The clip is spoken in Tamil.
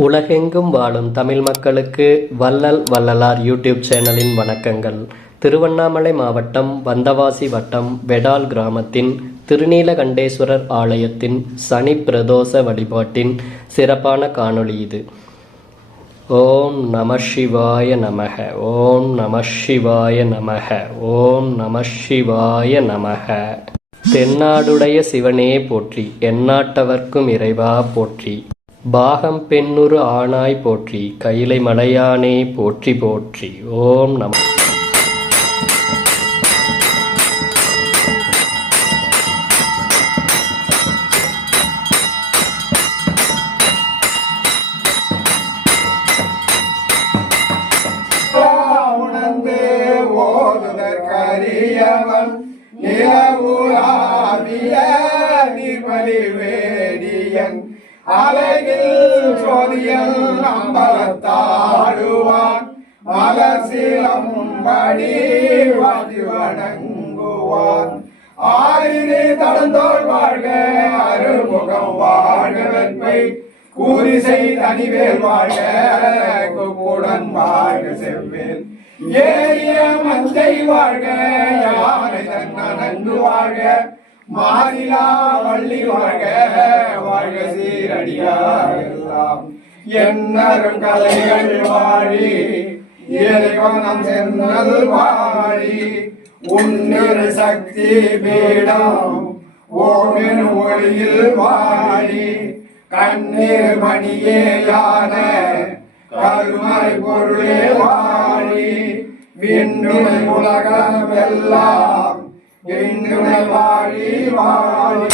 உலகெங்கும் வாழும் தமிழ் மக்களுக்கு வள்ளல் வள்ளலார் யூடியூப் சேனலின் வணக்கங்கள். திருவண்ணாமலை மாவட்டம் வந்தவாசி வட்டம் வெடால் கிராமத்தின் திருநீலகண்டேஸ்வரர் ஆலயத்தின் சனி பிரதோஷ வழிபாட்டின் சிறப்பான காணொளி இது. ஓம் நம சிவாய நமக. ஓம் நம சிவாய நமக. ஓம் நம சிவாய நமக. தென்னாடுடைய சிவனே போற்றி, எந்நாட்டவர்க்கும் இறைவா போற்றி. பாகம் பெண்ணுரு ஆனாய் போற்றி, கைலை மலையானே போற்றி போற்றி. ஓம் நம அழகில் சோதியல் அம்பலத்தாடுவான், மலசிலம்படி வாதி வணங்குவான். ஆயிரி தடந்தோள் வாழ்க, அருமுகம் வாழ்க, வெற்பை கூரிசை தனிவேல் வாழ்க, குக்குடன் வாழ்க, செவ்வேல் ஏரிய மஞ்சை வாழ்க, யானை தன்னங்கு வாழ்க, மாறிலா வள்ளி வாழ்க, வாழ்க சீரடியார் எல்லாம் என்னரும் கலைகள் வாழி, இறைவனம் சென்னல் வாழி, உன்னிரு சக்தி பீடம் ஓமென் ஒளியில் வாழி, கண்ணீர் மணியே யான கருமறை பொருளே வாழி, விண்ணுமை உலகம் எல்லாம் எங்குமே வாழி வாழி.